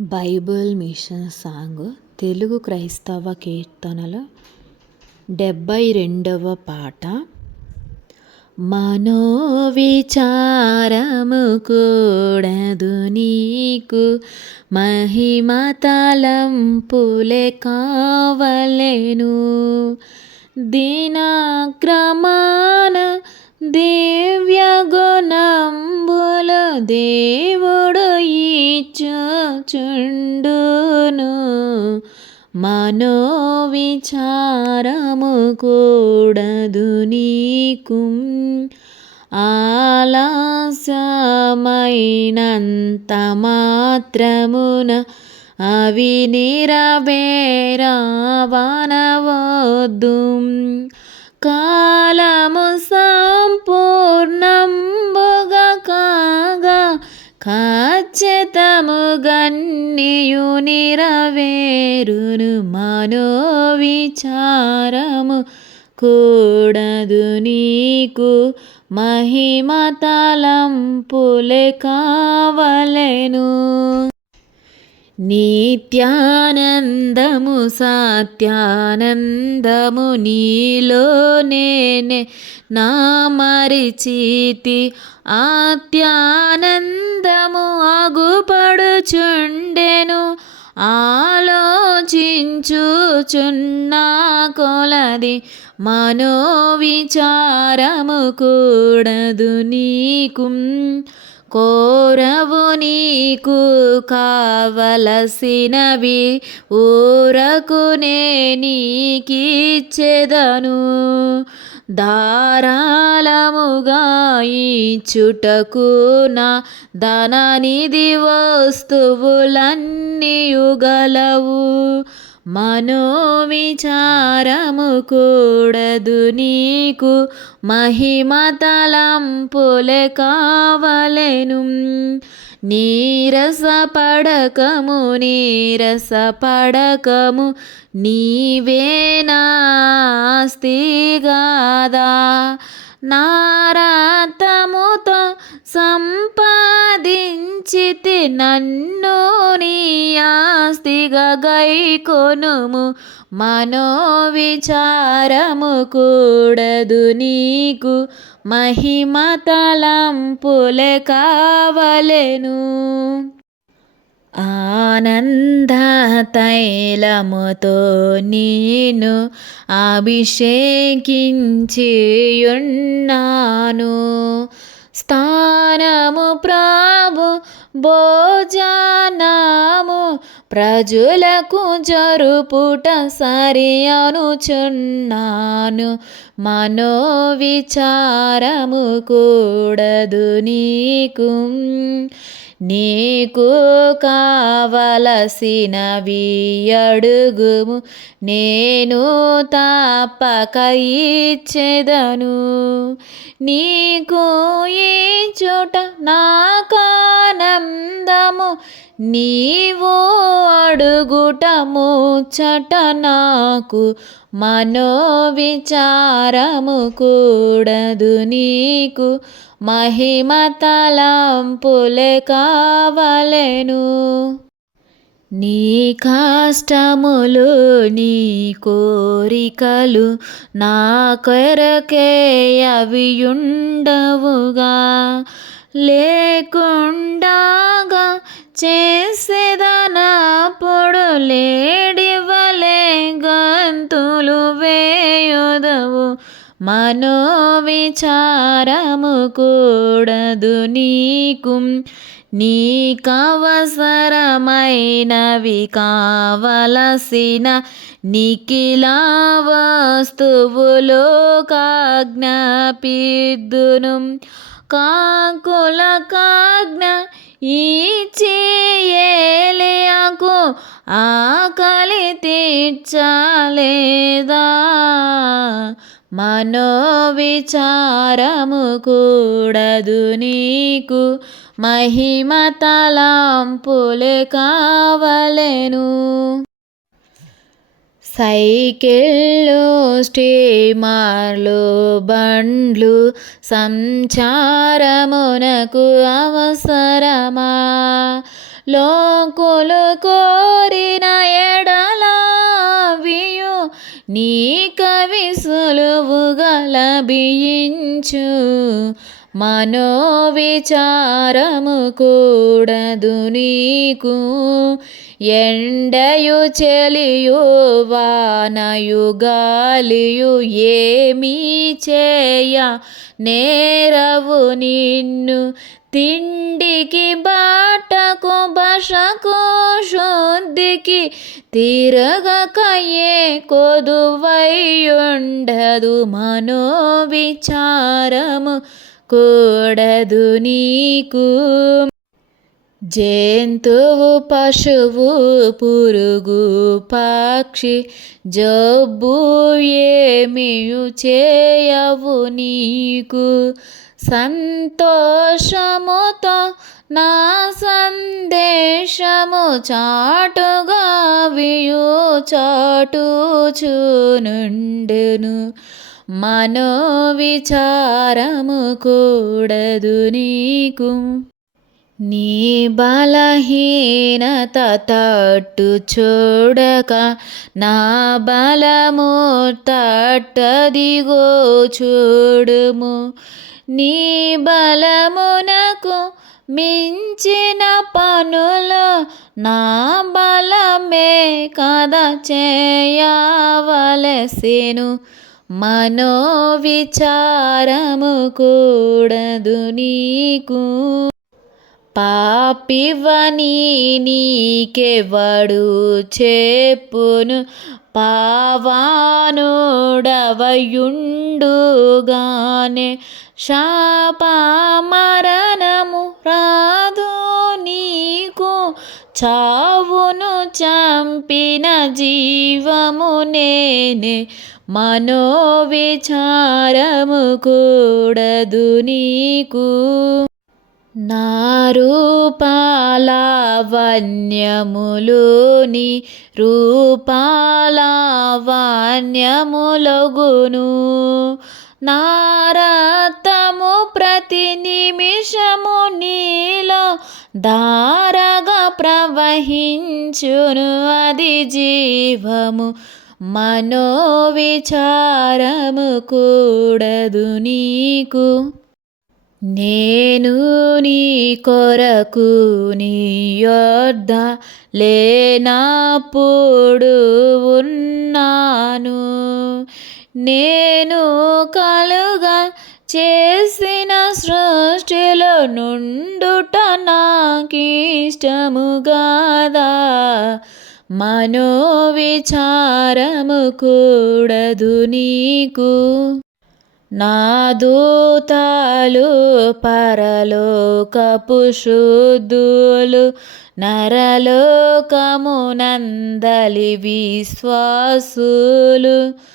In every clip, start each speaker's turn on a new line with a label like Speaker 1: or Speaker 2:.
Speaker 1: Bible machine song Telugu క్రైస్తవ కీర్తనలు డెబ్భై రెండవ పాట. మనోవిచారము కూడదు నీకు మహిమ తలంపులే కావలెను. దినక్రమాన దివ్యగుణంబులు దేవుడు ఇచ్చుచుండును మనోవిచారము కూడదు నీకు. ఆలస్యమైనంత మాత్రమున అవి నిరవేరవనవద్దు కాలము సంపూర్ణంబుగా కాగా ఖచ్చితముగన్నియు నిరవేరును మనోవిచారము కూడదు నీకు. మహిమ తలంపులే కావలెను. నిత్యానందము సత్యానందము నీలోనే నా మరిచితి ఆత్యానందము ఆగుపడుచుండెను. ఆలోచించుచున్నా కొలది మనోవిచారము కూడదు నీకు. కోరవు నీకు కావలసినవి ఊరకునే నీకిచ్చెదను. ధారాళముగా ఇచ్చుటకు నా ధననిధి వస్తువులన్నీయు గలవు మనోవిచారము కూడదు నీకు మహిమ తలంపులే కావలెను నీరస పడకము నీరస పడకము నీవేనాస్తిగాదా నారాతముతో సంపాదించితి నన్ను నీ ఆస్తిగా గైకొనుము మనోవిచారము కూడదు నీకు మహిమ తలంపులే కావలెను. ఆనంద తైలముతో నేను అభిషేకించియున్నాను. స్థానము ప్రాభు భోజనా ప్రజలకు జరుపుట సరి అనుచున్నాను. మనోవిచారము కూడదు నీకు. నీకు కావలసినవి అడుగుము. నేను తప్పక ఇచ్చేదను. నీకు ఏ చోట నాకానందము. నీవు అడుగుట ముచ్చట నాకు మనోవిచారము కూడదు నీకు మహిమ తలంపులే కావలెను. నీ కష్టములు నీ కోరికలు నా కొరకే అవి ఉండవుగా. లేకుండాగా చేసేదన లేడివలే గంతులు వేయుదవు. మనోవిచారము కూడదు నీకు. నీకవసరమైనవి కావలసిన నిఖిలా వస్తువులు కాజ్ఞాపిద్దును కాకుల కాజ్ఞ ఇచ్చేయకు ఆకలి తీర్చలేదా? మనోవిచారము కూడదు నీకు. మహిమ తలంపులే కావలెను. సైకిళ్ళు స్టీమార్లు బండ్లు సంచారమునకు అవసరమా? లోకులు కోరిన నీ కవి సులువుగా లభించు. మనోవిచారము కూడదు నీకు. ఎండయు చెలియు వానయు గాలియు ఏమీ చేయ. నేరవు నిన్ను తిండికి బాటకు భాషకు శుద్ధికి తిరగకయే కొదువైయుండదు మనోవిచారము కూడదు నీకు. జంతువు పశువు పురుగు పక్షి జబ్బు ఏమియు చేయవు నీకు. సంతోషముతో నా సందేశము చాటుగా వియు చాటుచునుండెను. మనోవిచారము కూడదు నీకు. నీ బలహీనత తట్టు చూడక నా బలము తట్టదిగో చూడుము. నీ బలమునకు మించిన పనులు నా బలమే కదా చేయవలసెను. మనోవిచారము కూడదు నీకు. పాపివని నీకెవడు చెప్పును పావానుడవయుండుగానే శాపమరణము రాదు నీకు. చావును చంపిన జీవము నేనే. మనోవిచారము కూడదు నీకు. నా నారూపాలావణ్యములోని రూపాలావణ్యములగును నిత్యము ప్రతి నిమిషము నీలో దారగా ప్రవహించును. అది జీవము మనోవిచారము కూడదు నీకు. నేను నీ కొరకు నీ యొద్ద లేనప్పుడు ఉన్నాను. నేను కలుగా చేసిన సృష్టిలో నుండుట నాకిష్టము గాదా. మనోవిచారము కూడదు నీకు. నా దూతాలు పరలోకపు శుద్ధులు నరలోకమునందలి విశ్వాసులు.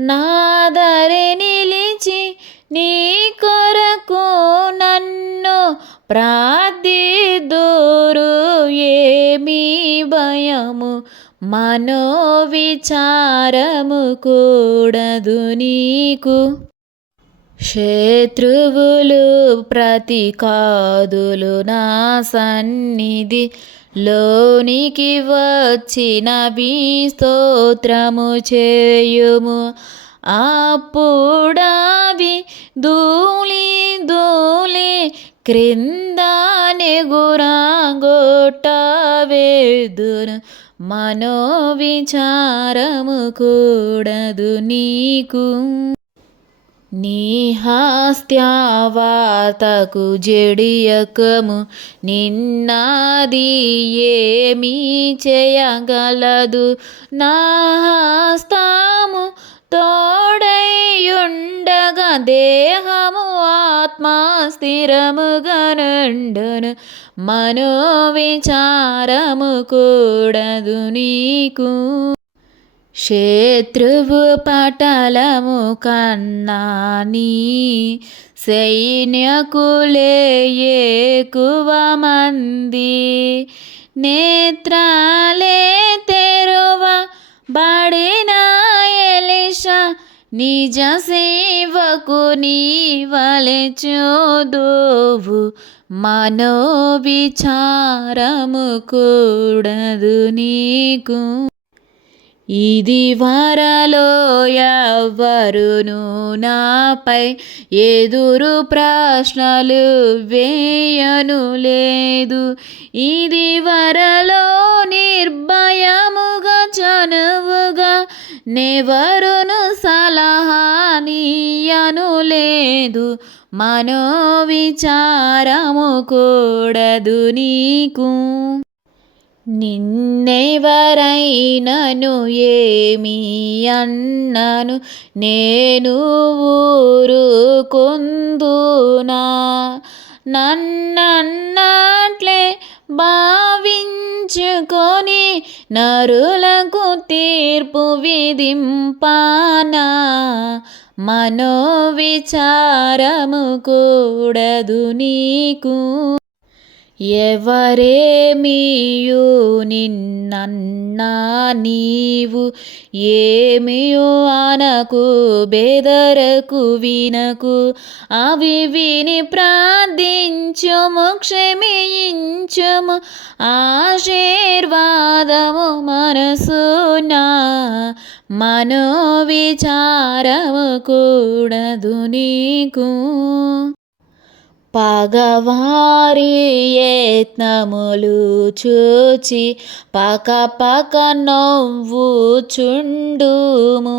Speaker 1: నాదరి నిలిచి నీ కొరకు నన్ను ప్రార్థిదురు ఏమీ భయము? మనోవిచారము కూడదు నీకు. శత్రువులు ప్రతికాదులు నా సన్నిధి. లోనికి వచ్చిన స్తోత్రము చేయుము. అప్పుడావి ధూళి ధూళి క్రింద నెగురాగొట్టవేదును మనోవిచారము కూడదు నీకు. నీ హాస్త్యావాతకు జడియకము నిన్నాది ఏమీ చేయగలదు. నా హాస్తాము తోడైయుండగా దేహము ఆత్మ స్థిరముగనుండును మనోవిచారము కూడదు నీకు శత్రువు పటలము కన్నా నీ సైన్యకులే ఎక్కువ మంది నేత్రాలే బడే నాయలేషా నిజ సేవకు నీ వలె చూదువు మనోవిచారము కూడదు నీకు ఇది వరలో ఎవరును నాపై ఎదురు ప్రశ్నలు వేయను లేదు. ఇది వరలో నిర్భయముగా చనువుగా నెవరును సలహా నీయను లేదు. మనోవిచారము కూడదు నీకు. నిన్నెవరైనను ఏమి అన్నను నేను ఊరుకొందునా? నన్నట్లే భావించుకొని నరులకు తీర్పు విధింపానా? మనోవిచారము కూడదు నీకు. ఎవరేమియు నిన్నన్నా నీవు? ఏమియో అనకు బెదరకు వినకు? అవి విని ప్రార్థించుము క్షమించుము. ఆశీర్వాదము మనసునా మనోవిచారము కూడదు నీకు. పగవారి యత్నములు చూచి పక పక నవ్వుచుండుము.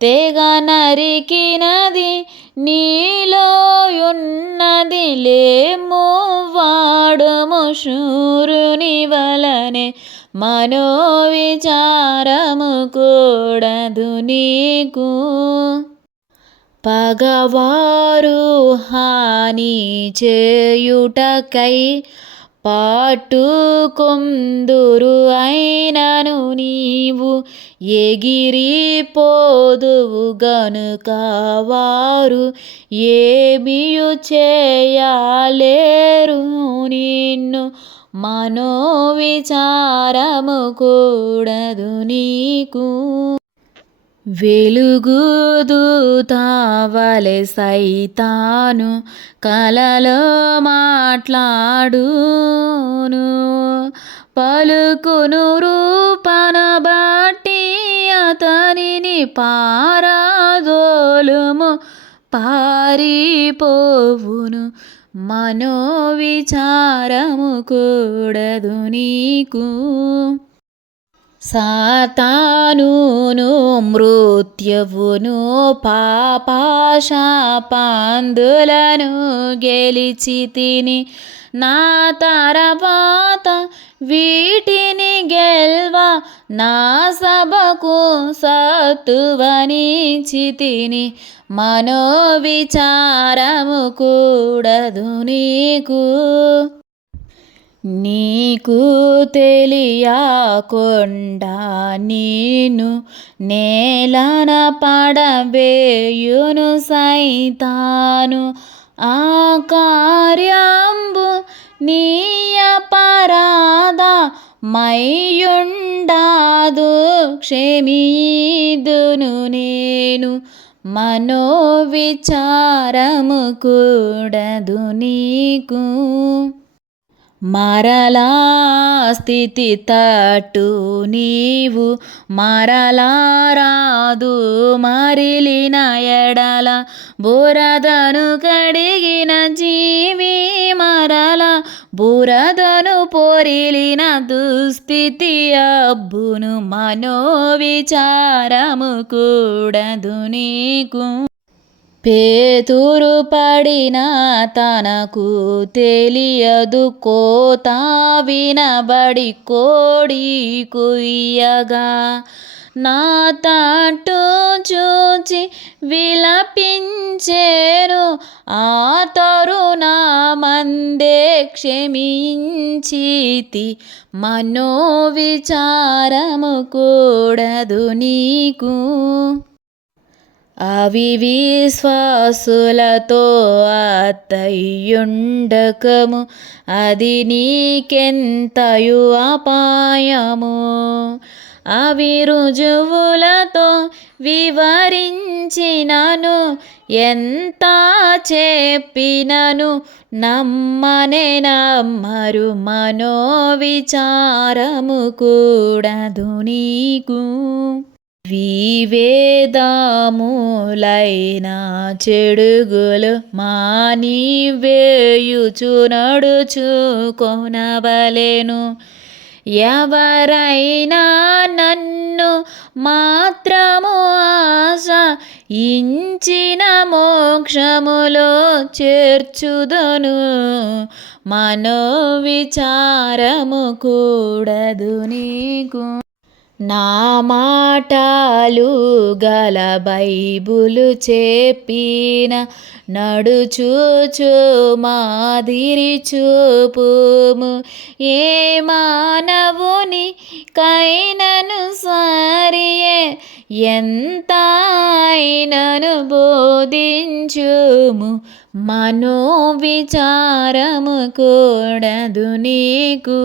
Speaker 1: తెగ నరికినది నీలోయున్నది లేము. వాడుము శూరుని వలనే మనోవిచారము కూడదు నీకు. పగవారు హాని చేయుటకై పాటుకొందురు అయినను నీవు ఎగిరిపోదువు గనుక వారు ఏమియు చేయలేరు నిన్ను మనోవిచారము కూడదు నీకు. వెలుగుదూతావలె సైతాను కలలో మాట్లాడును. పలుకును రూపన బట్టి అతనిని పారాదోలుము పారిపోవును. మనోవిచారము కూడదు నీకు. సాతానును మృత్యువును పాపాశాపాందులను గెలిచి తిని నా తర్వాత వీటిని గెల్వా నా సభకు సత్తువని చితిని మనోవిచారము కూడదు నీకు. నీకు తెలియకుండా నేను నేలన పడవేయును సైతాను. ఆ కార్యంబు నీయ పరాధ మైయుండాదు క్షమీదును నేను. మనోవిచారము కూడదు నీకు. మరలా స్థితి తట్టు నీవు మరలా రాదు మరిలిన ఎడల బురదను కడిగిన జీవి మరల బురదను పొరిలిన దుస్థితి అబ్బును మనోవిచారము కూడదు నీకు. పేతురు పడిన తనకు తెలియదు కోత వినబడి కోడి కుయ్యగా నా తాటు చూచి విలపించేను ఆ తరుణ మందే క్షమించితి. మనోవిచారము కూడదు నీకు. అవివిశ్వాసులతో అత్తయ్యుండకము. అది నీకెంతయు అపాయము? అవి రుజువులతో వివరించినను ఎంత చెప్పినను నమ్మనే నమ్మరు మనోవిచారము కూడదు నీకు. వివేదాములైన చెడుగులు మాని వేయుచు నడుచుకొనవలెను ఎవరైనా నన్ను మాత్రము ఆశ ఇంచిన మోక్షములో చేర్చుదను. మనోవిచారము కూడదు నీకు. నా మాటలు గల బైబులు చెప్పిన నడుచూచు మాదిరి చూపుము ఏ మానవుని కైనను సరియే ఎంత అయినను బోధించుము? మనోవిచారము కూడదు నీకు.